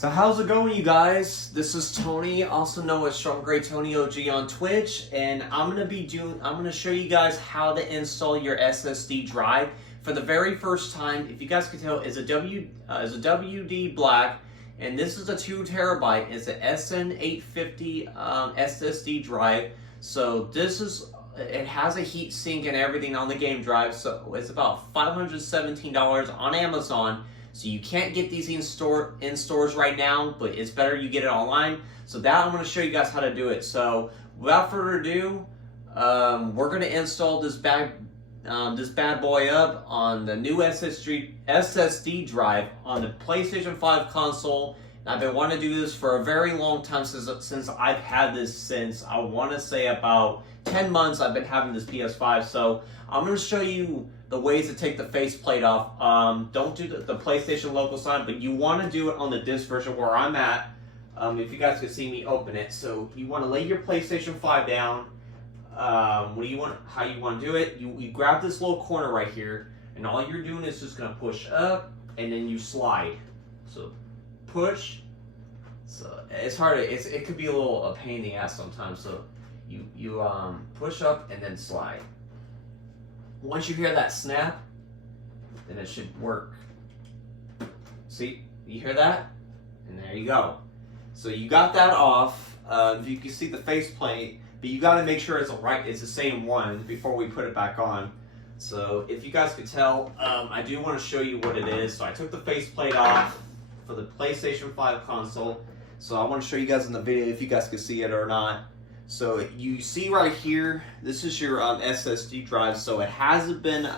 So how's it going, you guys? This is Tony, also known as Strong Gray Tony OG on Twitch, and I'm gonna show you guys how to install your SSD drive for the very first time. If you guys can tell, it's a WD black, and this is a 2 terabyte. It's an SN850 SSD drive. So it has a heat sink and everything on the game drive. So it's about $517 on Amazon. So you can't get these in stores right now, but it's better you get it online. So that I'm going to show you guys how to do it. So without further ado, we're going to install this bad boy up on the new SSD drive on the PlayStation 5 console. And I've been wanting to do this for a very long time since I've had this since I want to say about 10 months. I've been having this PS5. So I'm going to show you the ways to take the faceplate off. Don't do the PlayStation logo sign, but you want to do it on the disc version where I'm at. If you guys can see me open it. So you want to lay your PlayStation 5 down. How you want to do it, you grab this little corner right here, and all you're doing is just going to push up, and then you slide. So push. So it's hard to, it could be a pain in the ass sometimes. So you push up and then slide. Once you hear that snap, then it should work. See, you hear that? And there you go. So you got that off. You can see the faceplate, but you got to make sure it's the same one before we put it back on. So if you guys could tell, I do want to show you what it is. So I took the faceplate off for the PlayStation 5 console. So I want to show you guys in the video if you guys can see it or not. So you see right here, this is your SSD drive. So it hasn't been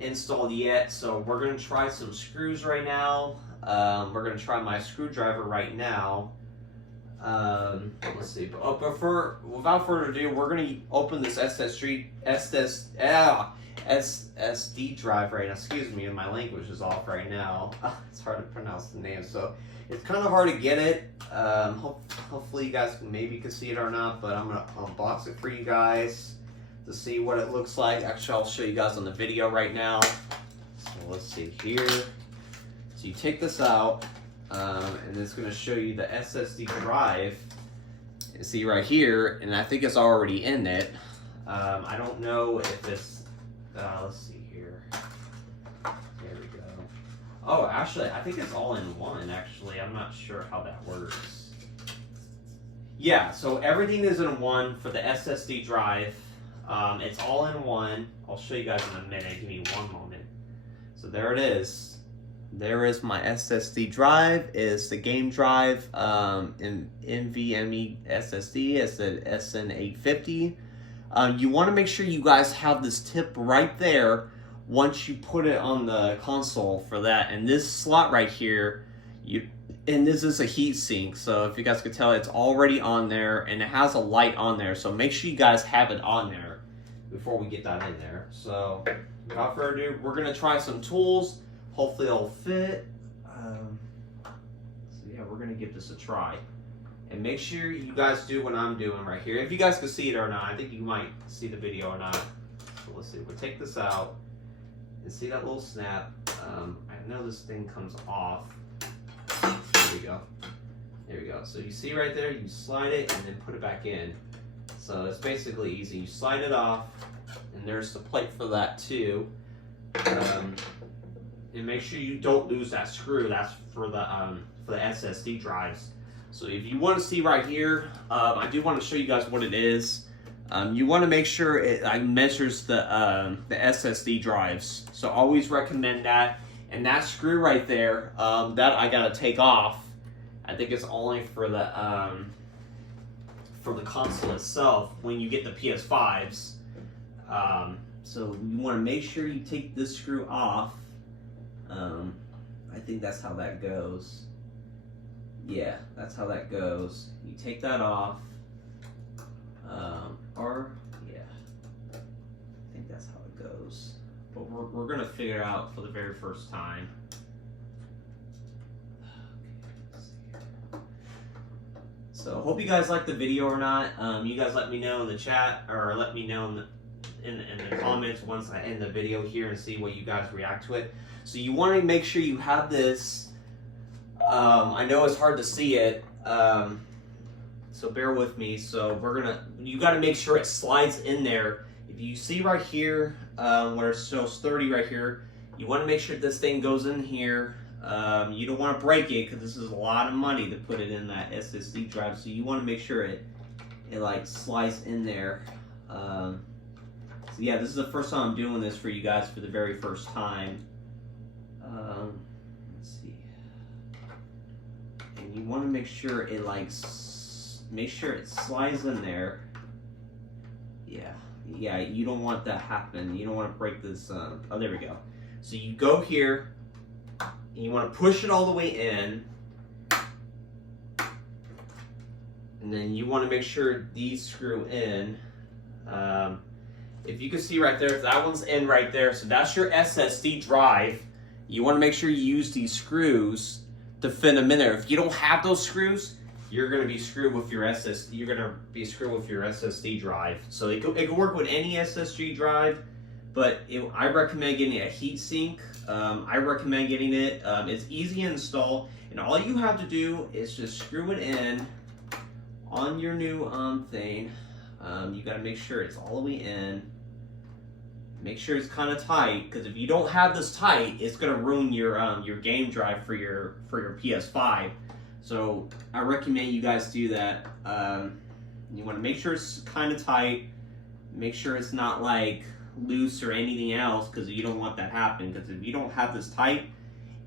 installed yet. So we're going to try some screws right now. We're going to try my screwdriver right now. Let's see. But without further ado, we're going to open this SSD drive right now. Excuse me, my language is off right now. It's hard to pronounce the name. So it's kind of hard to get it. Hopefully you guys can see it or not, but I'm going to unbox it for you guys to see what it looks like. Actually, I'll show you guys on the video right now. So let's see here. So you take this out, and it's going to show you the SSD drive. You see right here, and I think it's already in it. I don't know if it's, let's see here. There we go. Oh, actually, I think it's all in one, actually. I'm not sure how that works. Yeah, so everything is in one for the SSD drive. It's all in one. I'll show you guys in a minute. Give me one moment. So there it is. There is my SSD drive. It's the game drive, in NVMe SSD. It's the SN850. You want to make sure you guys have this tip right there once you put it on the console for that. And this slot right here, and this is a heat sink. So if you guys could tell, it's already on there, and it has a light on there. So make sure you guys have it on there before we get that in there. So without further ado, we're going to try some tools. Hopefully it'll fit. So yeah, we're going to give this a try. And make sure you guys do what I'm doing right here. If you guys can see it or not, I think you might see the video or not. So let's see. We'll take this out and see that little snap. I know this thing comes off. There we go. There we go. So you see right there, you slide it and then put it back in. So it's basically easy. You slide it off, and there's the plate for that too. And make sure you don't lose that screw. That's for the SSD drives. So if you want to see right here, I do want to show you guys what it is. You want to make sure it measures the SSD drives. So always recommend that. And that screw right there, that I gotta take off. I think it's only for the console itself when you get the PS5s. So you want to make sure you take this screw off. I think that's how that goes. Yeah, that's how that goes. You take that off. Yeah, I think that's how it goes. But we're going to figure it out for the very first time. So hope you guys like the video or not. You guys let me know in the chat, or let me know in the comments once I end the video here and see what you guys react to it. So you want to make sure you have this I know it's hard to see it, so bear with me. So you got to make sure it slides in there. If you see right here, where it shows 30 right here, you want to make sure this thing goes in here. You don't want to break it because this is a lot of money to put it in that SSD drive. So you want to make sure it like slides in there. So yeah, this is the first time I'm doing this for you guys for the very first time. Let's see. And you want to make sure it make sure it slides in there. Yeah, you don't want that to happen. You don't want to break this. Oh, there we go. So you go here, and you want to push it all the way in, and then you want to make sure these screw in. If you can see right there, that one's in right there. So that's your SSD drive. You want to make sure you use these screws to fit them in there. If you don't have those screws, you're going to be screwed with your SSD. You're going to be screwed with your SSD drive. So it can work with any SSD drive, but I recommend getting a heatsink. I recommend getting it. It's easy to install, and all you have to do is just screw it in on your new thing. You got to make sure it's all the way in. Make sure it's kind of tight, because if you don't have this tight, it's going to ruin your game drive for your PS5. So I recommend you guys do that. You want to make sure it's kind of tight. Make sure it's not like loose or anything else, because you don't want that to happen. Because if you don't have this tight,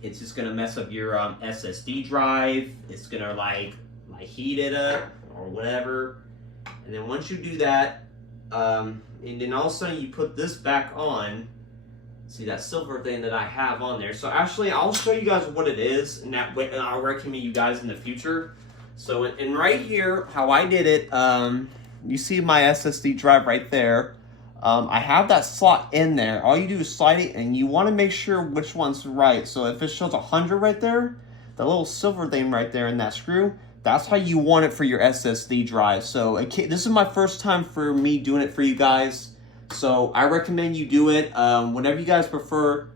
it's just going to mess up your SSD drive. It's going to like heat it up or whatever. And then once you do that, and then all of a sudden you put this back on. See that silver thing that I have on there. So actually, I'll show you guys what it is, and that way I'll recommend you guys in the future. So and right here, how I did it, you see my SSD drive right there. I have that slot in there. All you do is slide it, and you want to make sure which one's right. So if it shows 100 right there, the little silver thing right there in that screw, that's how you want it for your SSD drive. So this is my first time for me doing it for you guys. So I recommend you do it whenever you guys prefer.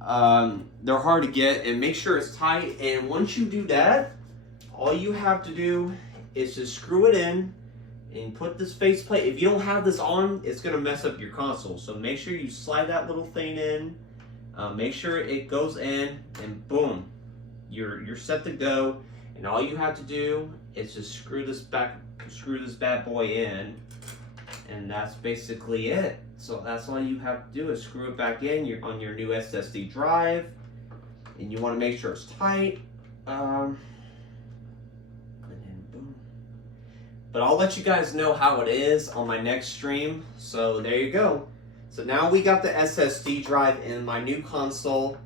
They're hard to get, and make sure it's tight. And once you do that, all you have to do is just screw it in and put this faceplate. If you don't have this on, it's going to mess up your console. So make sure you slide that little thing in. Make sure it goes in, and boom, you're set to go. And all you have to do is just screw this bad boy in, and that's basically it. So that's all you have to do is screw it back in. You're on your new SSD drive, and you want to make sure it's tight. And then boom. But I'll let you guys know how it is on my next stream. So there you go. So now we got the SSD drive in my new console.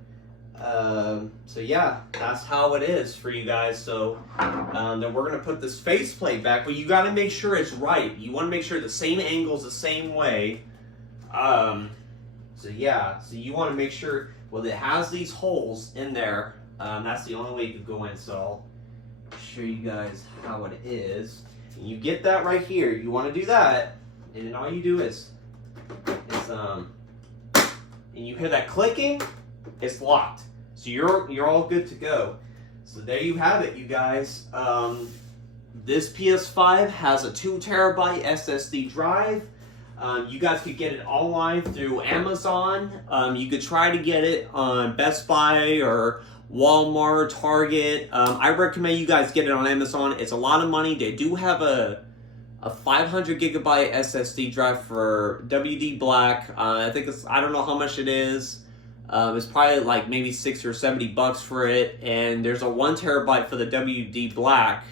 So yeah, that's how it is for you guys. So then we're gonna put this faceplate back, but you got to make sure it's right. You want to make sure the same angle's the same way. So yeah, so you want to make sure, well, it has these holes in there. That's the only way you could go in. So I'll show you guys how it is. And you get that right here. You want to do that, and then all you do is and you hear that clicking, it's locked. So you're all good to go. So there you have it, you guys. This PS5 has a 2 terabyte SSD drive. You guys could get it online through Amazon. You could try to get it on Best Buy or Walmart, Target. I recommend you guys get it on Amazon. It's a lot of money. They do have a 500 gigabyte SSD drive for WD Black. I don't know how much it is. It's probably like maybe $60 or $70 for it, and there's a 1 terabyte for the WD Black.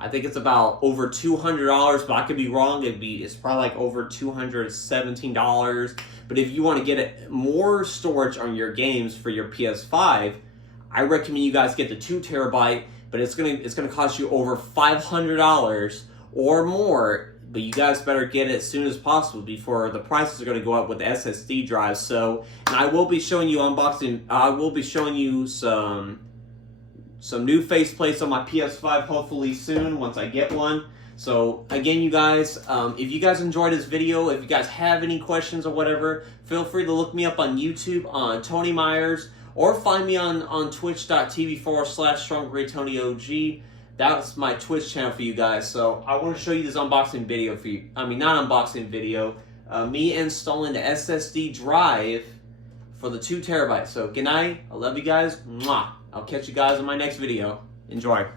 I think it's about over $200, but I could be wrong. It's probably like over $217. But if you want to get more storage on your games for your PS5, I recommend you guys get the 2 terabyte. But it's gonna cost you over $500 or more. But you guys better get it as soon as possible before the prices are going to go up with the SSD drives. So, and I will be showing you unboxing. I will be showing you some new faceplates on my PS5 hopefully soon once I get one. So again, you guys, if you guys enjoyed this video, if you guys have any questions or whatever, feel free to look me up on YouTube on Tony Myers, or find me on twitch.tv/StrongGrayTonyOG. That's my Twitch channel for you guys. So I want to show you this unboxing video for you. I mean, not unboxing video. Me installing the SSD drive for the 2 terabytes. So good night. I love you guys. Mwah. I'll catch you guys in my next video. Enjoy.